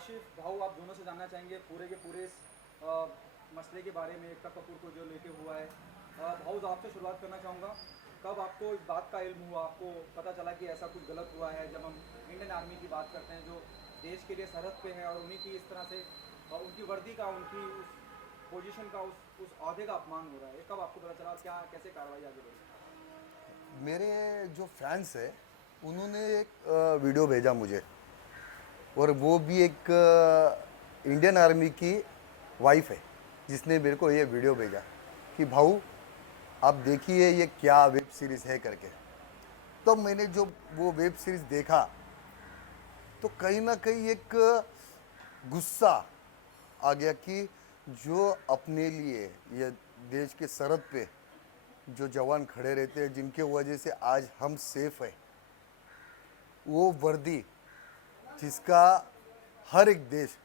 काशिफ भाऊ, आप दोनों से जानना चाहेंगे पूरे के पूरे इस मसले के बारे में, एकता कपूर को जो लेके हुआ है। भाऊ, आपसे शुरुआत करना चाहूँगा, कब आपको इस बात का इल्म हुआ, आपको पता चला कि ऐसा कुछ गलत हुआ है? जब हम इंडियन आर्मी की बात करते हैं जो देश के लिए सरहद पे है और उन्हीं की इस तरह से उनकी वर्दी का, उनकी उस पोजीशन का, उस अहदे का अपमान हो रहा है, ये कब आपको पता चला? क्या कैसे कार्रवाई आगे बढ़ी? मेरे जो फैंस है उन्होंने एक वीडियो भेजा मुझे, और वो भी एक इंडियन आर्मी की वाइफ है जिसने मेरे को ये वीडियो भेजा कि भाऊ आप देखिए ये क्या वेब सीरीज़ है करके। तो मैंने जो वो वेब सीरीज़ देखा तो कहीं ना कहीं एक गुस्सा आ गया कि जो अपने लिए ये देश के सरहद पे जो जवान खड़े रहते हैं, जिनके वजह से आज हम सेफ है, वो वर्दी जिसका हर एक देश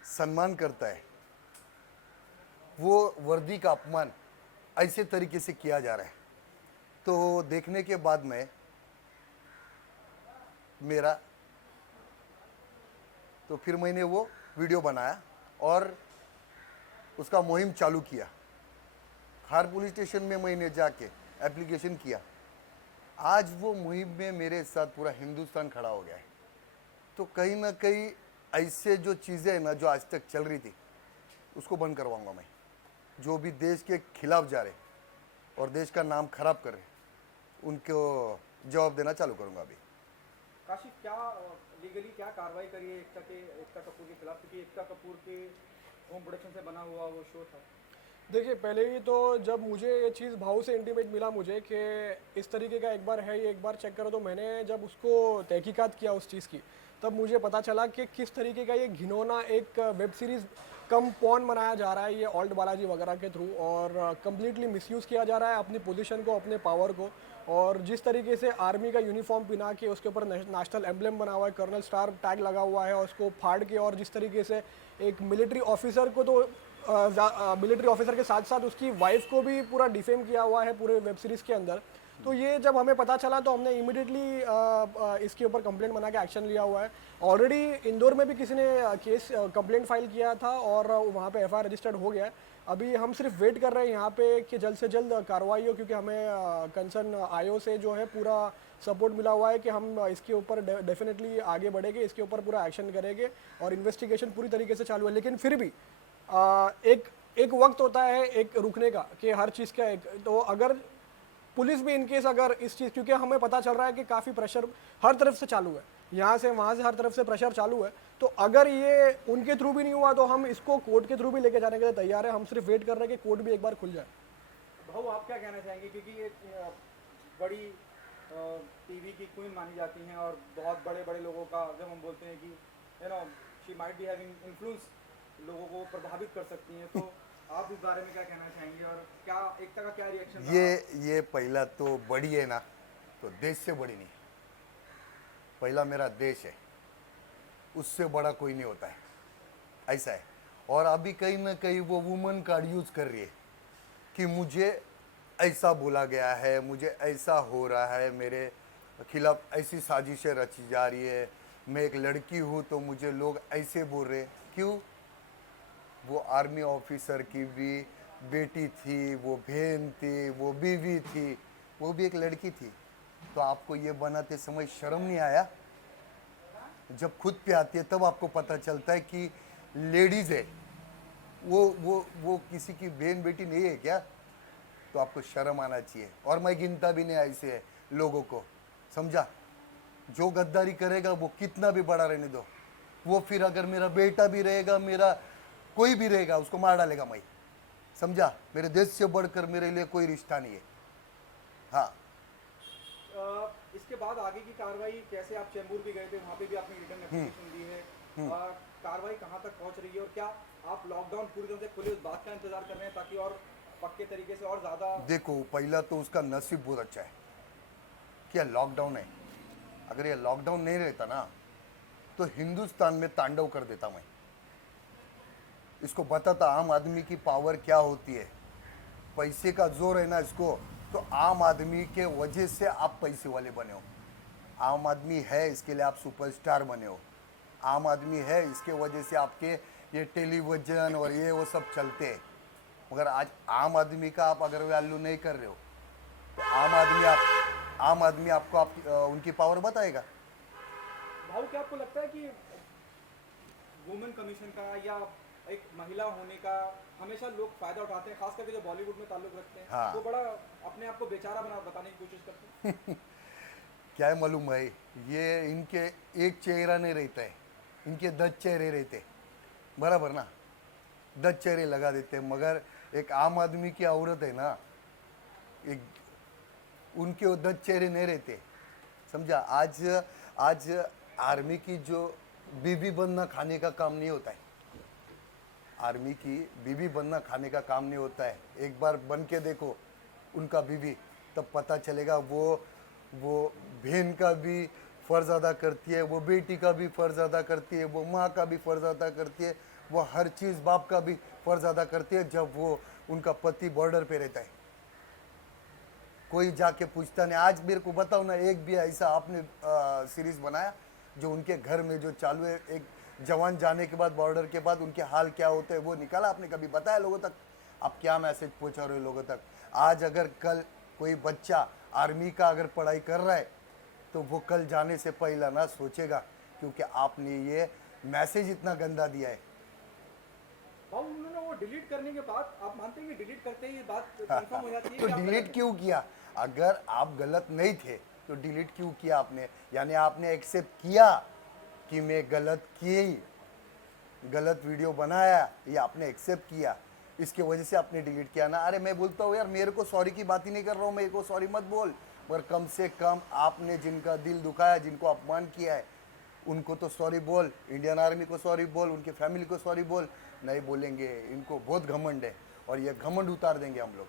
सम्मान करता है, वो वर्दी का अपमान ऐसे तरीके से किया जा रहा है। तो देखने के बाद में मेरा तो फिर मैंने वो वीडियो बनाया और उसका मुहिम चालू किया। खार पुलिस स्टेशन में मैंने जाके एप्लीकेशन किया। आज वो मुहिम में मेरे साथ पूरा हिंदुस्तान खड़ा हो गया है। तो कहीं ना कहीं ऐसे जो चीज़ें हैं ना, जो आज तक चल रही थी, उसको बंद करवाऊंगा मैं। जो भी देश के खिलाफ जा रहे और देश का नाम खराब कर रहे, उनको जवाब देना चालू करूंगा अभी। काशिफ, क्या लीगली क्या कार्रवाई करी है एकता कपूर के खिलाफ? क्योंकि एकता कपूर के होम प्रोडक्शन से बना हुआ वो शो था। देखिए, पहले ही तो जब मुझे ये चीज़ भाव से इंटीमेट मिला मुझे कि इस तरीके का एक बार है, ये एक बार चेक करो, तो मैंने जब उसको तहकीकात किया उस चीज़ की, तब मुझे पता चला कि किस तरीके का ये घिनौना एक वेब सीरीज़ कम पॉन बनाया जा रहा है ये ऑल्ट बालाजी वगैरह के थ्रू, और कम्प्लीटली मिसयूज़ किया जा रहा है अपनी पोजीशन को, अपने पावर को। और जिस तरीके से आर्मी का यूनिफॉर्म पहना के उसके ऊपर नेशनल एम्बलम बना हुआ है, कर्नल स्टार टैग लगा हुआ है, और उसको फाड़ के, और जिस तरीके से एक मिलिट्री ऑफिसर को तो मिलिट्री ऑफिसर के साथ साथ उसकी वाइफ को भी पूरा डिफेम किया हुआ है पूरे वेब सीरीज़ के अंदर। तो ये जब हमें पता चला तो हमने इमीडिएटली इसके ऊपर कंप्लेंट बना के एक्शन लिया हुआ है। ऑलरेडी इंदौर में भी किसी ने केस कंप्लेंट फाइल किया था और वहाँ पे एफआईआर रजिस्टर्ड हो गया है। अभी हम सिर्फ वेट कर रहे हैं यहाँ पे कि जल्द से जल्द कार्रवाई हो, क्योंकि हमें कंसर्न आईओ से जो है पूरा सपोर्ट मिला हुआ है कि हम इसके ऊपर डेफिनेटली आगे बढ़ेंगे, इसके ऊपर पूरा एक्शन करेंगे, और इन्वेस्टिगेशन पूरी तरीके से चालू है। लेकिन फिर भी एक एक वक्त होता है एक रुकने का, कि हर चीज़ का एक, तो अगर पुलिस भी इनकेस अगर इस चीज़, क्योंकि हमें पता चल रहा है कि काफ़ी प्रेशर हर तरफ से चालू है, यहाँ से वहाँ से हर तरफ से प्रेशर चालू है, तो अगर ये उनके थ्रू भी नहीं हुआ तो हम इसको कोर्ट के थ्रू भी लेके जाने के लिए तैयार है। हम सिर्फ वेट कर रहे हैं कि कोर्ट भी एक बार खुल जाए। भाऊ, आप क्या कहना चाहेंगे? क्योंकि ये बड़ी टीवी की क्वीन मानी जाती हैं और बहुत बड़े बड़े लोगों का, जब हम बोलते हैं कि she might be having influence, लोगों को प्रभावित कर सकती हैं, तो आप इस बारे में क्या कहना चाहेंगे? और क्या एकता का क्या रिएक्शन रहा? ये पहला तो बड़ी है ना, तो देश से बड़ी नहीं। पहला मेरा देश है, उससे बड़ा कोई नहीं होता है, ऐसा है। और अभी कहीं ना कहीं वो वुमन कार्ड यूज कर रही है कि मुझे ऐसा बोला गया है, मुझे ऐसा हो रहा है, मेरे खिलाफ ऐसी साजिशें रची जा रही है, मैं एक लड़की हूँ तो मुझे लोग ऐसे बोल रहे। क्यों? वो आर्मी ऑफिसर की भी बेटी थी, वो बहन थी, वो बीवी थी, वो भी एक लड़की थी। तो आपको ये बनाते समय शर्म नहीं आया? जब खुद पे आती है तब आपको पता चलता है कि लेडीज है, वो किसी की बहन बेटी नहीं है क्या? तो आपको शर्म आना चाहिए। और मैं गिनता भी नहीं ऐसे है लोगों को, समझा? जो गद्दारी करेगा वो कितना भी बड़ा रहने दो, वो फिर अगर मेरा बेटा भी रहेगा, मेरा कोई भी रहेगा, उसको मार डालेगा मैं, समझा? मेरे देश से बढ़कर मेरे लिए कोई रिश्ता नहीं है। हाँ, इसके बाद आगे की कार्रवाई कैसे? आप चेंबूर भी गए थे, वहाँ पे भी आपने रिटर्न एप्लीकेशन दी है, कार्रवाई कहाँ तक पहुँच रही है? और क्या आप लॉकडाउन पूरी तरह से खुले उस बात का इंतजार कर रहे हैं ताकि और पक्के तरीके से और ज़्यादा? देखो, पहला तो उसका नसीब बहुत अच्छा है कि लॉकडाउन है। अगर ये लॉकडाउन नहीं रहता ना तो हिंदुस्तान में तांडव कर देता मैं। इसको बताता आम आदमी की पावर क्या होती है, पैसे का जोर है ना इसको। तो आम आदमी के वजह से आप पैसे वाले बने हो, आम आदमी है इसके लिए आप सुपरस्टार बने हो। आम आदमी है, इसके वजह से आपके ये टेलीविजन और ये वो सब चलते हैं। मगर आज आम आदमी का आप अगर वैल्यू नहीं कर रहे हो तो आम आदमी आपको उनकी पावर बताएगा। भाऊ क्या आपको लगता है कि वुमेन कमीशन का या एक महिला होने का हमेशा लोग फायदा उठाते हैं, खास करके जो बॉलीवुड में ताल्लुक रखते हैं, हाँ। वो बड़ा अपने आप को बेचारा बताने की कोशिश करते हैं। क्या है मालूम भाई, ये इनके एक चेहरा नहीं रहता है, इनके 10 चेहरे रहते, बराबर ना, 10 चेहरे लगा देते हैं। मगर एक आम आदमी की औरत है ना, एक उनके वो 10 चेहरे नहीं रहते, समझा। आज आर्मी की जो बीबी बनना खाने का काम नहीं होता है, आर्मी की बीबी बनना खाने का काम नहीं होता है। एक बार बन के देखो उनका बीबी, तब पता चलेगा वो बहन का भी फ़र्ज़ अदा करती है, वो बेटी का भी फ़र्ज़ अदा करती है, वो माँ का भी फ़र्ज़ अदा करती है, वो हर चीज़ बाप का भी फ़र्ज़ अदा करती है जब वो उनका पति बॉर्डर पे रहता है। कोई जाके पूछता नहीं। आज मेरे को बताओ ना, एक भी ऐसा आपने सीरीज़ बनाया जो उनके घर में जो चालू है, एक जवान जाने के बाद बॉर्डर के बाद उनके हाल क्या होते हैं वो निकाला आपने, कभी बताया लोगों तक? आप क्या मैसेज पहुंचा रहे हो लोगों तक? आज अगर कल कोई बच्चा आर्मी का अगर पढ़ाई कर रहा है तो वो कल जाने से पहला ना सोचेगा, क्योंकि आपने ये मैसेज इतना गंदा दिया है। भाऊ उन्होंने वो डिलीट करने के बाद आप मानते हैं कि डिलीट करते ही बात कंफर्म हो जाती है तो कि आप डिलीट गलत क्यों किया? अगर आप गलत नहीं थे तो डिलीट क्यों किया आपने? यानी आपने एक्सेप्ट किया कि मैं गलत वीडियो बनाया, ये आपने एक्सेप्ट किया, इसके वजह से आपने डिलीट किया ना। अरे मैं बोलता हूँ यार, मेरे को सॉरी की बात ही नहीं कर रहा हूँ, मेरे को सॉरी मत बोल, मगर कम से कम आपने जिनका दिल दुखाया, जिनको अपमान किया है, उनको तो सॉरी बोल। इंडियन आर्मी को सॉरी बोल, उनके फैमिली को सॉरी बोल। नहीं बोलेंगे, इनको बहुत घमंड है और ये घमंड उतार देंगे हम लोग।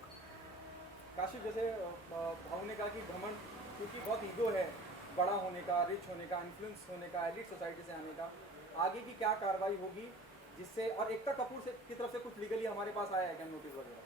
काशिफ जैसे भाऊ ने कहा कि घमंड, क्योंकि बहुत ईगो है बड़ा होने का, रिच होने का, इन्फ्लुएंस होने का, एलिट सोसाइटी से आने का, आगे की क्या कार्रवाई होगी जिससे, और एकता कपूर से की तरफ से कुछ लीगली हमारे पास आया है क्या नोटिस वगैरह?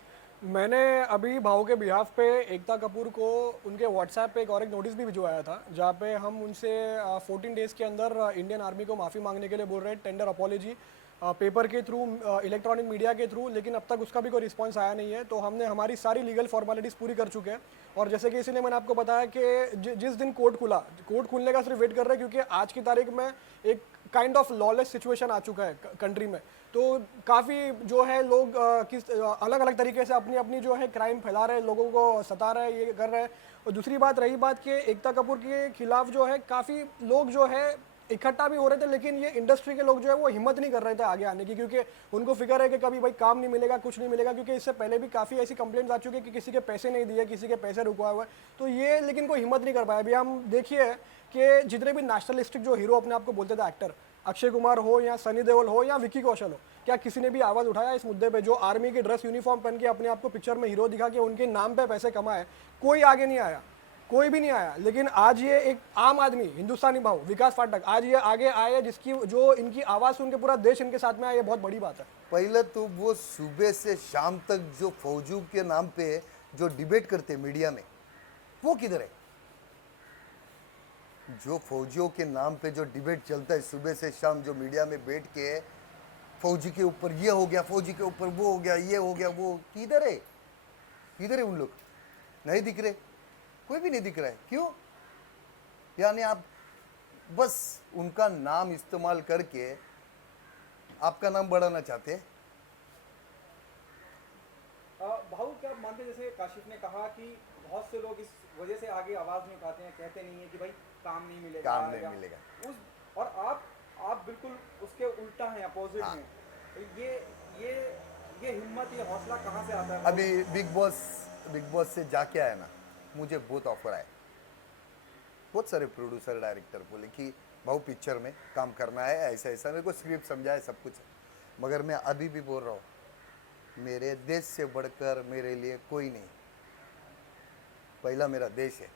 मैंने अभी भाव के बिहाफ पे एकता कपूर को उनके व्हाट्सएप पे एक और एक नोटिस भी भिजवाया था, जहाँ पे हम उनसे 14 डेज़ के अंदर इंडियन आर्मी को माफ़ी मांगने के लिए बोल रहे हैं, टेंडर अपॉलॉजी पेपर के थ्रू, इलेक्ट्रॉनिक मीडिया के थ्रू, लेकिन अब तक उसका भी कोई रिस्पांस आया नहीं है। तो हमने हमारी सारी लीगल फॉर्मेलिटीज़ पूरी कर चुके हैं। और जैसे कि इसीलिए मैंने आपको बताया कि जिस दिन कोर्ट खुला, कोर्ट खुलने का सिर्फ वेट कर रहे हैं, क्योंकि आज की तारीख में एक काइंड ऑफ लॉलेस सिचुएशन आ चुका है कंट्री में। तो काफ़ी जो है लोग किस अलग अलग तरीके से अपनी अपनी जो है क्राइम फैला रहे हैं, लोगों को सता रहे हैं, ये कर रहे हैं। और दूसरी बात रही बात कि एकता कपूर के खिलाफ जो है काफ़ी लोग जो है इकट्ठा भी हो रहे थे, लेकिन ये इंडस्ट्री के लोग जो है वो हिम्मत नहीं कर रहे थे आगे आने की, क्योंकि उनको फिक्र है कि कभी भाई काम नहीं मिलेगा, कुछ नहीं मिलेगा, क्योंकि इससे पहले भी काफ़ी ऐसी कंप्लेंट्स आ चुकी है कि किसी के पैसे नहीं दिए, किसी के पैसे रुकवाए हुए। तो ये लेकिन कोई हिम्मत नहीं कर पाया। अभी हम देखिए कि जितने भी नेशनलिस्टिक जो हीरो अपने आप को बोलते थे एक्टर, अक्षय कुमार हो या सनी देओल हो या विक्की कौशल हो, क्या किसी ने भी आवाज़ उठाया इस मुद्दे पे? जो आर्मी की ड्रेस यूनिफॉर्म पहन के अपने आप को पिक्चर में हीरो दिखा के उनके नाम पे पैसे कमाए, कोई आगे नहीं आया, कोई भी नहीं आया। लेकिन आज ये एक आम आदमी, हिंदुस्तानी भाव विकास फाटक, आज ये आगे आए, जिसकी जो इनकी आवाज़ सुन के पूरा देश इनके साथ में आया, ये बहुत बड़ी बात है। पहले तो वो सुबह से शाम तक जो फौजियों के नाम पे जो डिबेट करते मीडिया में, वो किधर है? जो फौजियों के नाम पे जो डिबेट चलता है सुबह से शाम, जो मीडिया में बैठ के फौजी के ऊपर ये हो गया, फौजी के ऊपर वो हो गया, ये हो गया, वो किधर है? किधर है उन लोग? नहीं दिख रहे, कोई भी नहीं दिख रहा है। क्यों? यानी आप बस उनका नाम इस्तेमाल करके आपका नाम बढ़ाना चाहते हैं। भाऊ क्या आप मानते हैं, जैसे काशिफ ने कहा कि बहुत से लोग इस वजह से आगे आवाज़ नहीं उठाते हैं, कहते नहीं है कि भाई काम नहीं मिलेगा, काम नहीं मिलेगा। उस और आप बिल्कुल उसके उल्टा हैं, अपोजिट हाँ। हैं। तो ये हिम्मत, ये हौसला कहाँ से आता है? अभी बिग बॉस से जाके आया ना, मुझे बहुत ऑफर आए, बहुत सारे प्रोड्यूसर डायरेक्टर बोले कि भाऊ पिक्चर में काम करना है, ऐसा ऐसा, मेरे को स्क्रिप्ट समझाए सब कुछ। मगर मैं अभी भी बोल रहा हूँ, मेरे देश से बढ़कर मेरे लिए कोई नहीं। पहला मेरा देश है,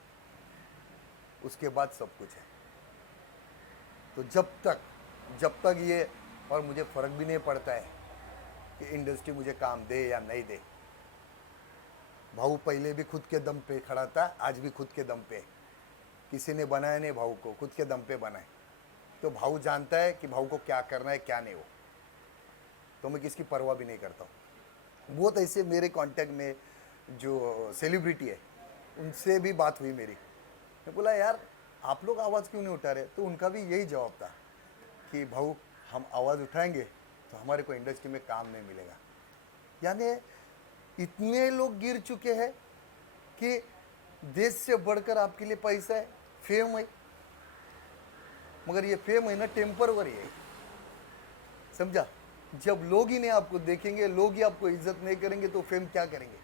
उसके बाद सब कुछ है। तो जब तक ये, और मुझे फ़र्क भी नहीं पड़ता है कि इंडस्ट्री मुझे काम दे या नहीं दे। भाऊ पहले भी खुद के दम पे खड़ा था, आज भी खुद के दम पे। किसी ने बनाया नहीं भाऊ को, खुद के दम पे बनाए। तो भाऊ जानता है कि भाऊ को क्या करना है क्या नहीं हो, तो मैं किसकी परवाह भी नहीं करता हूँ। बहुत ऐसे मेरे कांटेक्ट में जो सेलिब्रिटी है उनसे भी बात हुई मेरी, मैं बोला यार आप लोग आवाज़ क्यों नहीं उठा रहे, तो उनका भी यही जवाब था कि भाऊ हम आवाज़ उठाएंगे तो हमारे को इंडस्ट्री में काम नहीं मिलेगा। यानी इतने लोग गिर चुके हैं कि देश से बढ़कर आपके लिए पैसा है, फेम है, मगर ये फेम है ना टेम्परवरी है, समझा। जब लोग ही नहीं आपको देखेंगे, लोग ही आपको इज्जत नहीं करेंगे तो फेम क्या करेंगे,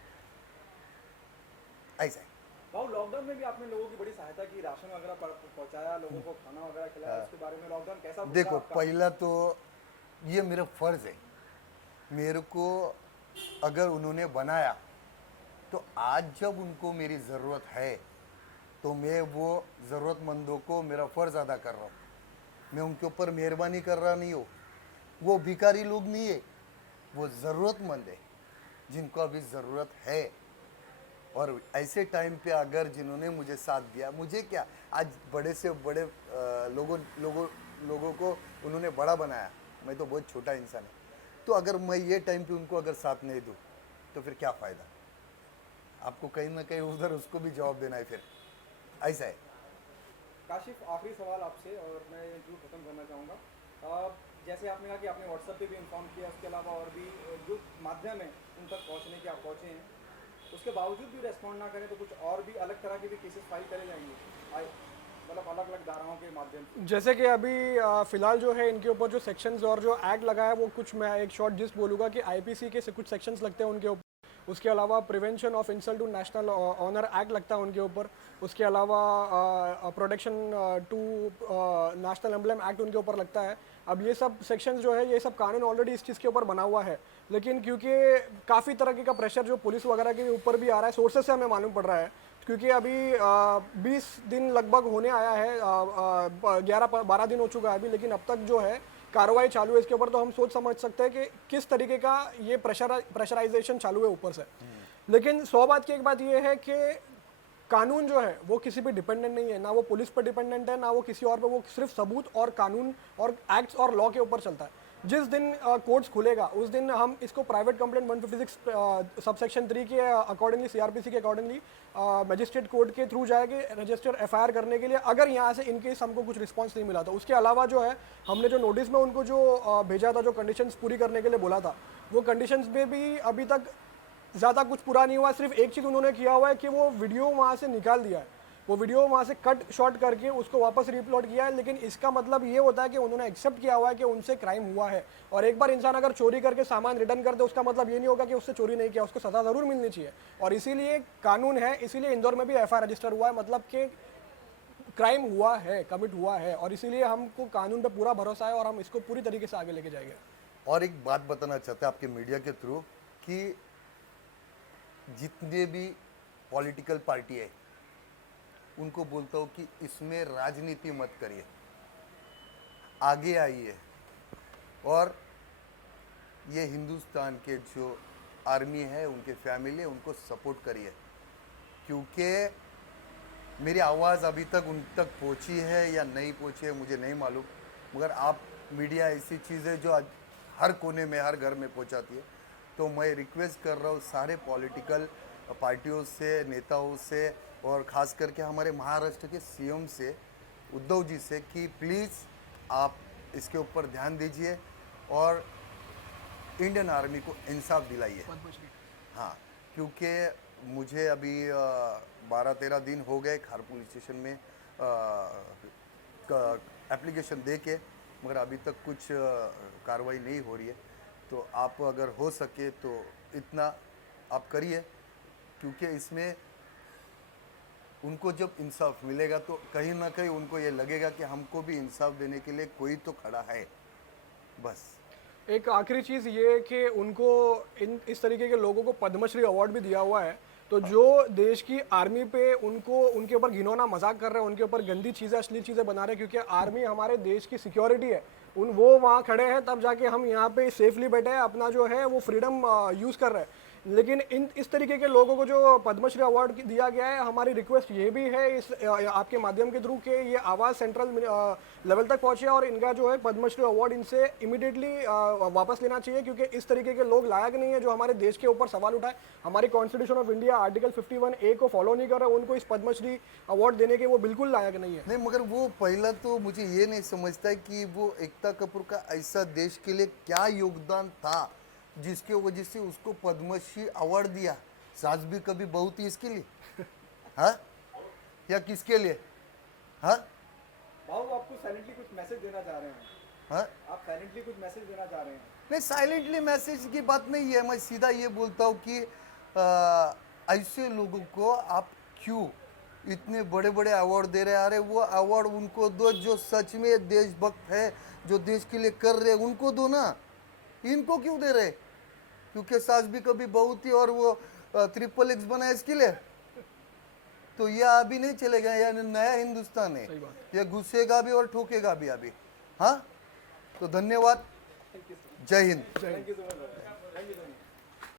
ऐसा है। भाव लॉकडाउन में भी आपने लोगों की बड़ी सहायता की, राशन वगैरह पहुंचाया, लोगों को खाना वगैरह खिलाया, उसके बारे में लॉकडाउन कैसा गुजरा देखो आपका? पहला तो ये मेरा फर्ज है, मेरे को अगर उन्होंने बनाया तो आज जब उनको मेरी ज़रूरत है तो मैं वो ज़रूरतमंदों को मेरा फ़र्ज़ अदा कर रहा हूँ। मैं उनके ऊपर मेहरबानी कर रहा नहीं हूँ, वो भिखारी लोग नहीं है, वो ज़रूरतमंद है जिनको अभी ज़रूरत है। और ऐसे टाइम पे अगर जिन्होंने मुझे साथ दिया, मुझे क्या आज बड़े से बड़े लोगों को उन्होंने बड़ा बनाया, मैं तो बहुत छोटा इंसान है। तो अगर मैं ये टाइम पे उनको अगर साथ नहीं दूँ तो फिर क्या फ़ायदा, आपको कहीं ना कहीं उधर उसको भी जवाब देना है, फिर ऐसा है। काशिफ आखिरी सवाल आपसे और मैं इंटरव्यू खत्म करना चाहूँगा। जैसे आपने कहा कि आपने व्हाट्सएप पे भी इन्फॉर्म किया, उसके अलावा और भी जो माध्यम है उन तक पहुँचने के आप पहुँचे हैं, उसके बावजूद भी रेस्पॉन्ड ना करें तो कुछ और भी अलग तरह के भी केसेस फाइल करे जाएंगे, मतलब अलग अलग धाराओं के माध्यम से? जैसे कि अभी फिलहाल जो है इनके ऊपर जो सेक्शंस और जो एक्ट लगा है वो कुछ मैं एक शॉर्ट जिस्ट बोलूँगा कि आईपीसी के कुछ सेक्शंस लगते हैं उनके ऊपर। उसके अलावा prevention of insult to national honour act लगता है उनके ऊपर। उसके अलावा protection to national emblem act उनके ऊपर लगता है। अब ये सब सेक्शंस जो है, ये सब कानून ऑलरेडी इस चीज़ के ऊपर बना हुआ है, लेकिन क्योंकि काफ़ी तरह का प्रेशर जो पुलिस वगैरह के ऊपर भी आ रहा है, सोर्सेस से हमें मालूम पड़ रहा है, क्योंकि अभी 20 दिन लगभग होने आया है, 11-12 दिन हो चुका है अभी, लेकिन अब तक जो है कार्रवाई चालू है इसके ऊपर। तो हम सोच समझ सकते हैं कि किस तरीके का ये प्रेशराइजेशन चालू है ऊपर से। लेकिन 100 बात की एक बात ये है कि कानून जो है वो किसी पे डिपेंडेंट नहीं है, ना वो पुलिस पर डिपेंडेंट है, ना वो किसी और पे, वो सिर्फ सबूत और कानून और एक्ट्स और लॉ के ऊपर चलता है। जिस दिन कोर्ट्स खुलेगा उस दिन हम इसको प्राइवेट कंप्लेंट 156 सबसेक्शन 3 के अकॉर्डिंगली, सीआरपीसी के अकॉर्डिंगली मजिस्ट्रेट कोर्ट के थ्रू जाएंगे रजिस्टर एफआईआर करने के लिए, अगर यहाँ से इनकेस हमको कुछ रिस्पांस नहीं मिला तो। उसके अलावा जो है हमने जो नोटिस में उनको जो भेजा था, जो कंडीशंस पूरी करने के लिए बोला था, वो कंडीशंस में भी अभी तक ज़्यादा कुछ पूरा नहीं हुआ। सिर्फ एक चीज़ उन्होंने किया हुआ है कि वो वीडियो वहाँ से निकाल दिया है, वो वीडियो वहाँ से कट शॉट करके उसको वापस रिअपलोड किया है। लेकिन इसका मतलब ये होता है कि उन्होंने एक्सेप्ट किया हुआ है कि उनसे क्राइम हुआ है। और एक बार इंसान अगर चोरी करके सामान रिटर्न कर दे, उसका मतलब ये नहीं होगा कि उससे चोरी नहीं किया, उसको सज़ा ज़रूर मिलनी चाहिए। और इसीलिए कानून है, इसीलिए इंदौर में भी एफआईआर रजिस्टर हुआ है, मतलब कि क्राइम हुआ है, कमिट हुआ है, और इसीलिए हमको कानून पर पूरा भरोसा है और हम इसको पूरी तरीके से आगे लेके जाएंगे। और एक बात बताना चाहते हैं आपके मीडिया के थ्रू कि जितने भी पॉलिटिकल पार्टी है उनको बोलता हूँ कि इसमें राजनीति मत करिए, आगे आइए और ये हिंदुस्तान के जो आर्मी है, उनके फैमिली है, उनको सपोर्ट करिए, क्योंकि मेरी आवाज़ अभी तक उन तक पहुँची है या नहीं पहुँची है मुझे नहीं मालूम, मगर आप मीडिया ऐसी चीज़ है जो आज हर कोने में, हर घर में पहुँचाती है। तो मैं रिक्वेस्ट कर रहा हूँ सारे पॉलिटिकल पार्टियों से, नेताओं से, और ख़ास करके हमारे महाराष्ट्र के सीएम से, उद्धव जी से, कि प्लीज़ आप इसके ऊपर ध्यान दीजिए और इंडियन आर्मी को इंसाफ दिलाइए। हाँ, क्योंकि मुझे अभी 12-13 दिन हो गए खार पुलिस स्टेशन में एप्लीकेशन दे के, मगर अभी तक कुछ कार्रवाई नहीं हो रही है। तो आप अगर हो सके तो इतना आप करिए, क्योंकि इसमें उनको जब इंसाफ मिलेगा तो कहीं ना कहीं उनको ये लगेगा कि हमको भी इंसाफ देने के लिए कोई तो खड़ा है। बस एक आखिरी चीज़ ये कि उनको इस तरीके के लोगों को पद्मश्री अवार्ड भी दिया हुआ है। तो जो देश की आर्मी पे उनको, उनके ऊपर घिनौना मजाक कर रहे हैं, उनके ऊपर गंदी चीज़ें, अश्लील चीज़ें बना रहे हैं, क्योंकि आर्मी हमारे देश की सिक्योरिटी है, वो वहाँ खड़े हैं तब जाके हम यहाँ पे सेफली बैठे हैं, अपना जो है वो फ्रीडम यूज़ कर रहे हैं। लेकिन इस तरीके के लोगों को जो पद्मश्री अवार्ड दिया गया है, हमारी रिक्वेस्ट ये भी है इस आपके माध्यम के थ्रू कि ये आवाज़ सेंट्रल लेवल तक पहुंचे और इनका जो है पद्मश्री अवार्ड इनसे इमीडिएटली वापस लेना चाहिए, क्योंकि इस तरीके के लोग लायक नहीं है जो हमारे देश के ऊपर सवाल उठाए, हमारी constitution of India article 51A को फॉलो नहीं कर रहे, उनको इस पद्मश्री अवार्ड देने के वो बिल्कुल लायक नहीं है। नहीं, मगर वो पहला तो मुझे ये नहीं समझता है कि वो एकता कपूर का ऐसा देश के लिए क्या योगदान था जिसके वजह से उसको पद्मश्री अवार्ड दिया। सास भी कभी बहू थी इसके लिए, हाँ, या किसके लिए, हाँ भाव आपको साइलेंटली कुछ मैसेज देना चाह रहे हैं, हाँ। आप साइलेंटली कुछ मैसेज देना चाह रहे हैं। नहीं, साइलेंटली मैसेज की बात नहीं है, मैं सीधा ये बोलता हूँ कि ऐसे लोगों को आप क्यों इतने बड़े बड़े अवार्ड दे रहे हैं। अरे वो अवार्ड उनको दो जो सच में देशभक्त है, जो देश के लिए कर रहे हैं, उनको दो ना, इनको क्यों दे रहे? क्योंकि सास भी कभी बहू थी और वो XXX बना इसके लिए, तो ये अभी नहीं चलेगा, यह नया हिंदुस्तान है, ये घुसेगा भी और ठोकेगा भी अभी। हाँ, तो धन्यवाद, जय Hind. Thank you so much, thank you so much.